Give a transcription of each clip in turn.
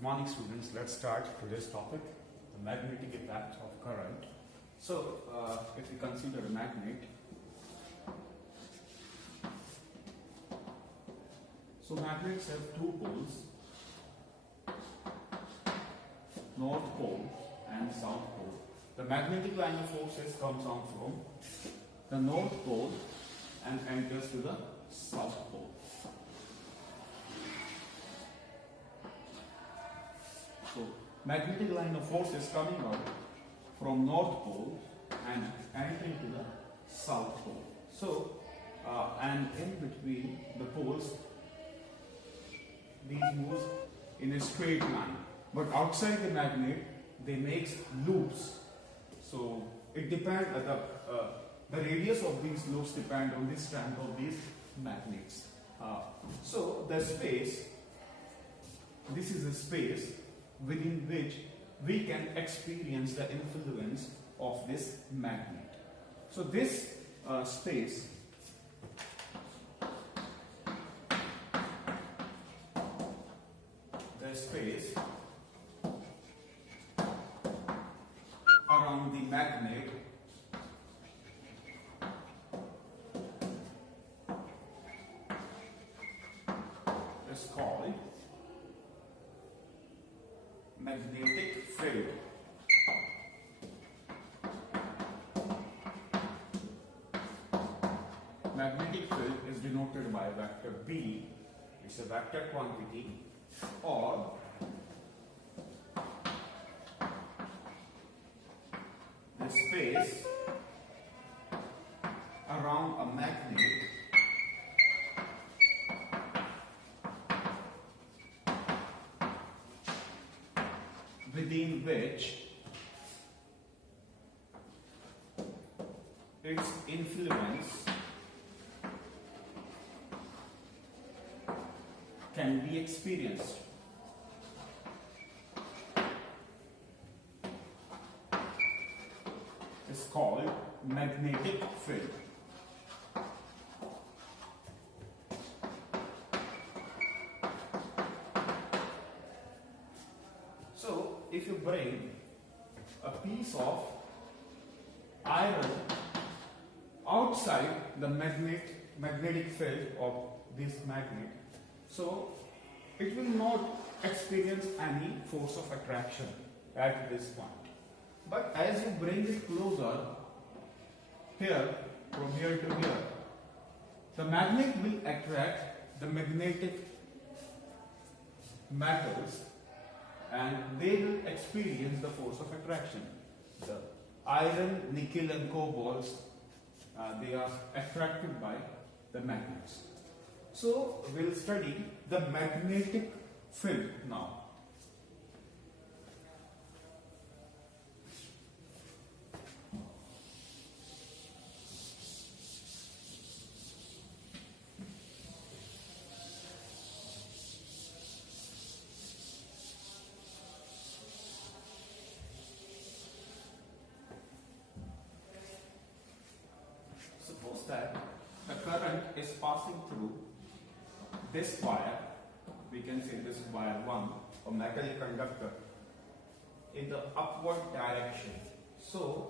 Good morning, students. Let's start today's topic, the magnetic impact of current. So, if we consider a magnet, so magnets have two poles, north pole and south pole. The magnetic line of forces comes on from the north pole and enters to the south pole. So, magnetic line of force is coming out from north pole and entering to the south pole. So, and in between the poles, these move in a straight line. But outside the magnet, they make loops. So, it depends. The radius of these loops depend on the strength of these magnets. So, the space. This is a space within which we can experience the influence of this magnet. So this space around the magnet is called magnetic field. Magnetic field is denoted by vector B. It's a vector quantity, or the space around a magnet within which its influence can be experienced. Is called magnetic field. So, if you bring a piece of iron outside the magnetic field of this magnet, so it will not experience any force of attraction at this point. But as you bring it closer, here, from here to here, the magnet will attract the magnetic metals and they will experience the force of attraction. The iron, nickel and cobalt, they are attracted by the magnets. So, we will study the magnetic field now. Suppose that the current is passing through this wire, we can say this wire 1, a metal conductor, in the upward direction. So,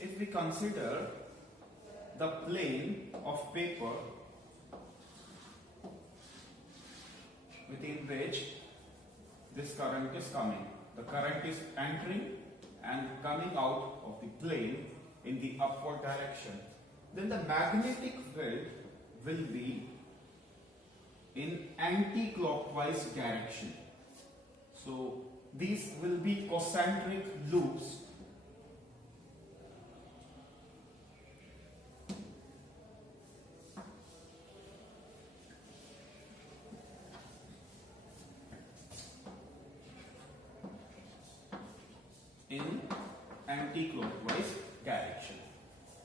if we consider the plane of paper within which this current is coming, the current is entering and coming out of the plane in the upward direction, then the magnetic field will be in anti-clockwise direction. So these will be concentric loops in anti-clockwise direction.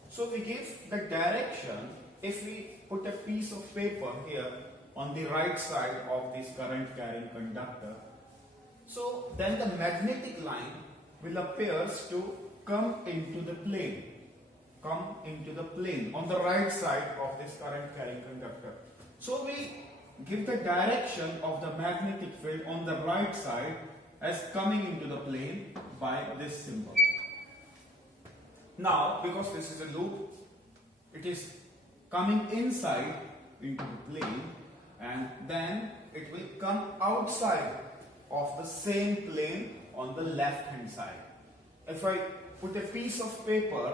So we give the direction. If we put a piece of paper here on the right side of this current carrying conductor, so then the magnetic line will appears to come into the plane on the right side of this current carrying conductor. So we give the direction of the magnetic field on the right side as coming into the plane by this symbol. Now, because this is a loop, it is coming inside into the plane, and then it will come outside of the same plane on the left hand side. If I put a piece of paper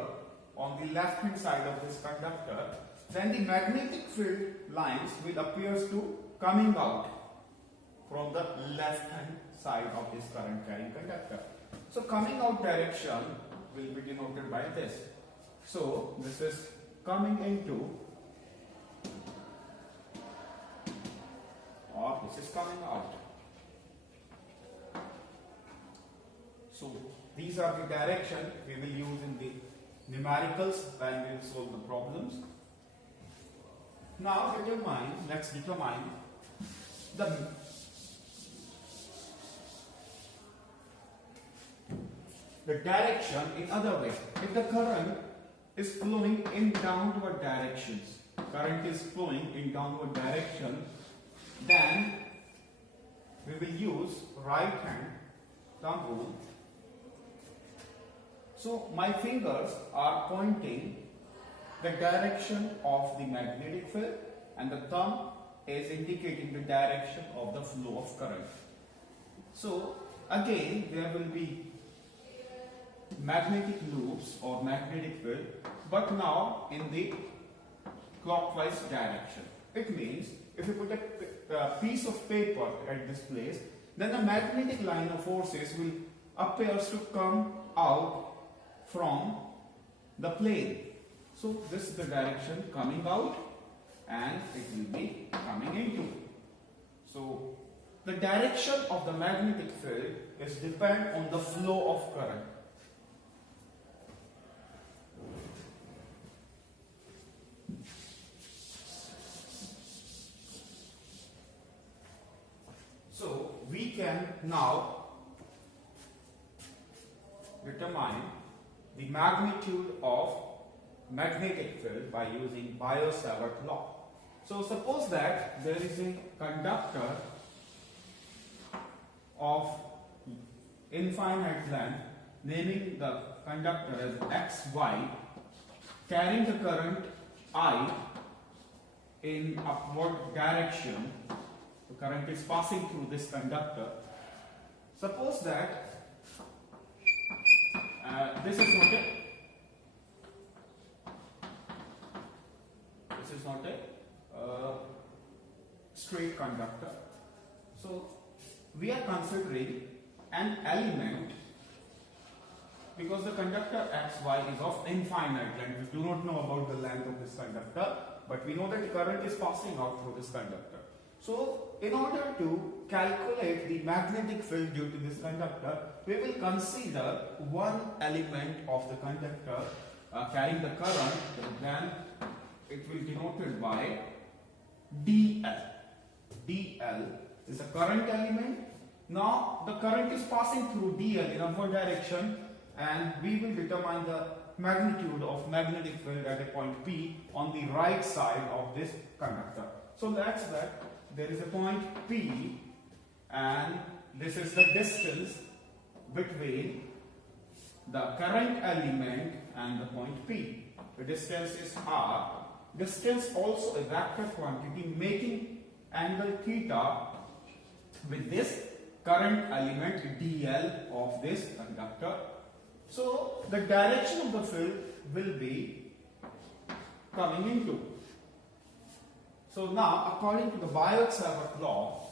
on the left hand side of this conductor, then the magnetic field lines will appear to coming out from the left hand side of this current carrying conductor. So coming out direction will be denoted by this. So this is coming into, or this is coming out. So these are the direction we will use in the numericals when we will solve the problems. Now let's determine the direction in other way. If the current is flowing in downward directions, then we will use right hand thumb rule. So my fingers are pointing the direction of the magnetic field, and the thumb is indicating the direction of the flow of current. So again there will be magnetic loops or magnetic field, but now in the clockwise direction. It means if you put a piece of paper at this place, then the magnetic line of forces will appears to come out from the plane. So this is the direction coming out, and it will be coming into. So the direction of the magnetic field is depend on the flow of current. So we can now determine the magnitude of magnetic field by using Biot-Savart law. So suppose that there is a conductor of infinite length, naming the conductor as XY, carrying the current I in upward direction. The current is passing through this conductor. Suppose that this is not a straight conductor. So we are considering an element, because the conductor XY is of infinite length. We do not know about the length of this conductor, but we know that the current is passing out through this conductor. So in order to calculate the magnetic field due to this conductor, we will consider one element of the conductor carrying the current, then it will be denoted by dl. dl is the current element. Now the current is passing through dl in upward direction, and we will determine the magnitude of magnetic field at a point P on the right side of this conductor. So that's that. There is a point P, and this is the distance between the current element and the point P. The distance is r. Distance also a vector quantity making angle theta with this current element dl of this conductor. So the direction of the field will be coming into. So now, according to the Biot-Savart law,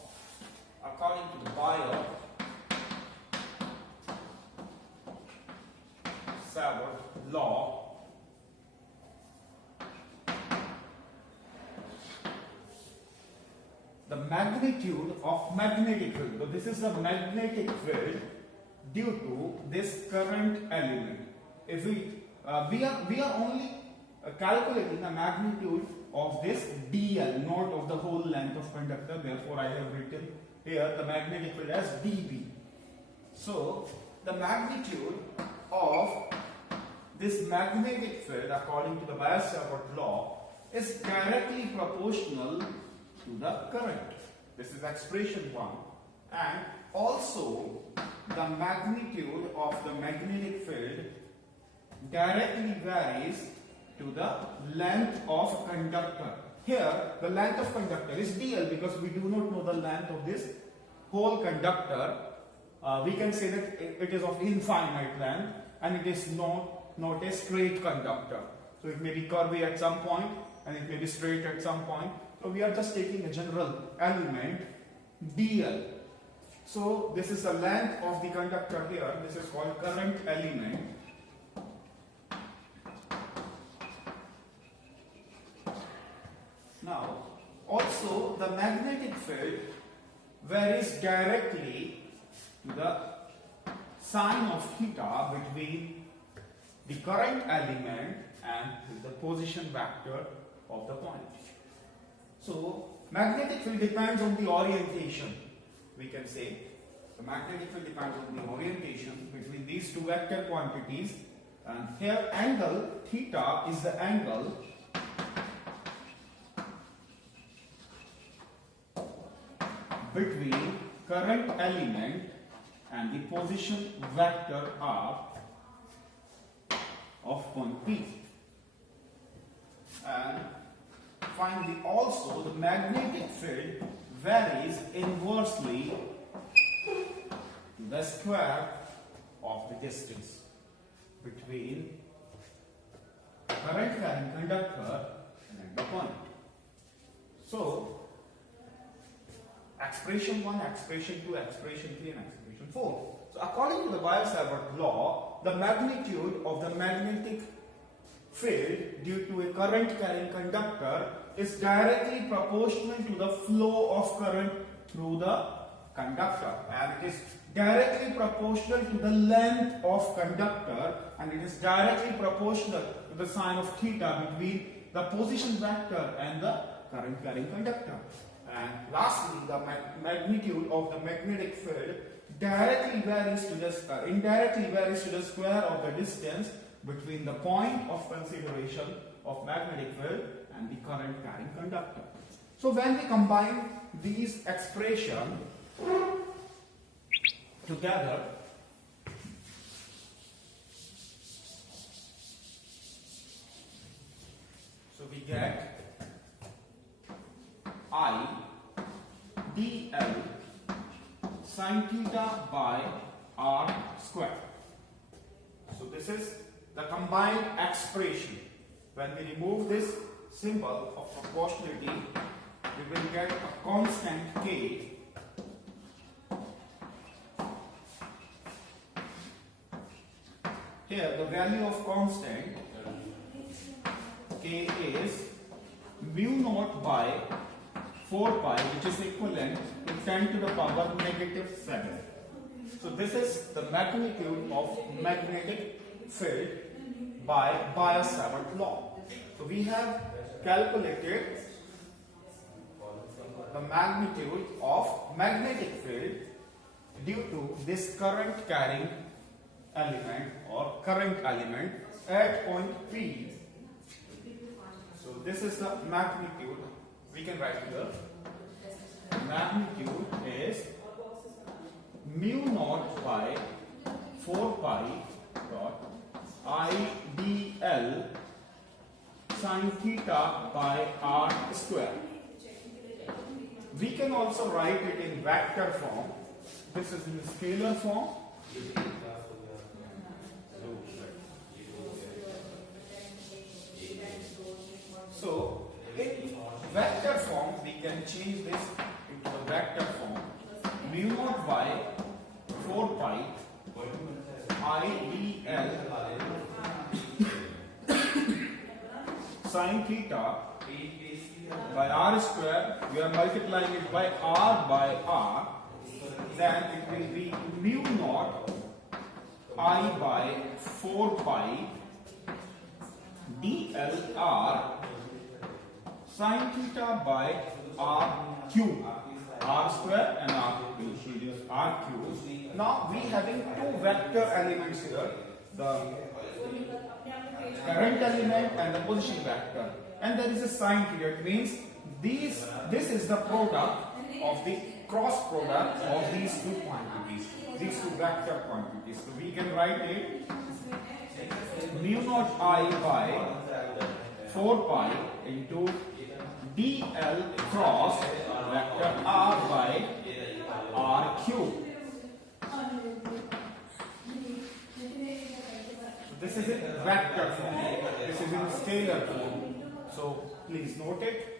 the magnitude of magnetic field. So this is the magnetic field due to this current element. If we are only calculating the magnitude of this dl, not of the whole length of conductor. Therefore, I have written here the magnetic field as dB. So the magnitude of this magnetic field, according to the Biot-Savart law, is directly proportional to the current. This is expression 1. And also the magnitude of the magnetic field directly varies to the length of conductor. Here the length of conductor is dl because we do not know the length of this whole conductor. We can say that it is of infinite length and it is not a straight conductor. So it may be curvy at some point and it may be straight at some point. So we are just taking a general element dl. So this is the length of the conductor here. This is called current element. Now also the magnetic field varies directly to the sign of theta between the current element and the position vector of the point. So magnetic field depends on the orientation. We can say the magnetic field depends on the orientation between these two vector quantities, and here angle theta is the angle between current element and the position vector r of point P. And finally also the magnetic field varies inversely to the square of the distance between the current carrying conductor and the point. So expression 1, expression 2, expression 3 and expression 4. So according to the Biot-Savart law, the magnitude of the magnetic field due to a current carrying conductor is directly proportional to the flow of current through the conductor, and it is directly proportional to the length of conductor, and it is directly proportional to the sign of theta between the position vector and the current carrying conductor. And lastly, the magnitude of the magnetic field directly varies to the indirectly varies to the square of the distance between the point of consideration of magnetic field and the current carrying conductor. So when we combine these expressions together, so we get I dl sin theta by r square. So this is the combined expression. When we remove this symbol of proportionality, we will get a constant k here. The value of constant k is mu naught by 4 pi, which is equivalent to 10 to the power negative 7. So this is the magnitude of magnetic field by Biot-Savart law. So we have calculated the magnitude of magnetic field due to this current carrying element or current element at point P. So this is the magnitude. We can write here. Magnitude is mu naught by 4 pi dot I dl sin theta by r square. We can also write it in vector form. This is in scalar form. So in vector form, we can change this into a vector form. Mu naught by 4 pi I dl sin theta by r square. We are multiplying it by r, then it will be mu naught I by 4 pi dlr sin theta by r cube. R square and r cube. R cube. Now we having two vector elements here, the current element and the position vector, and there is a sign here. It means this is the product of the cross product of these two quantities, these two vector quantities. So we can write it mu naught I by 4 pi into dl cross vector r by r cube. This is in vector form. This is in scalar form. So please note it.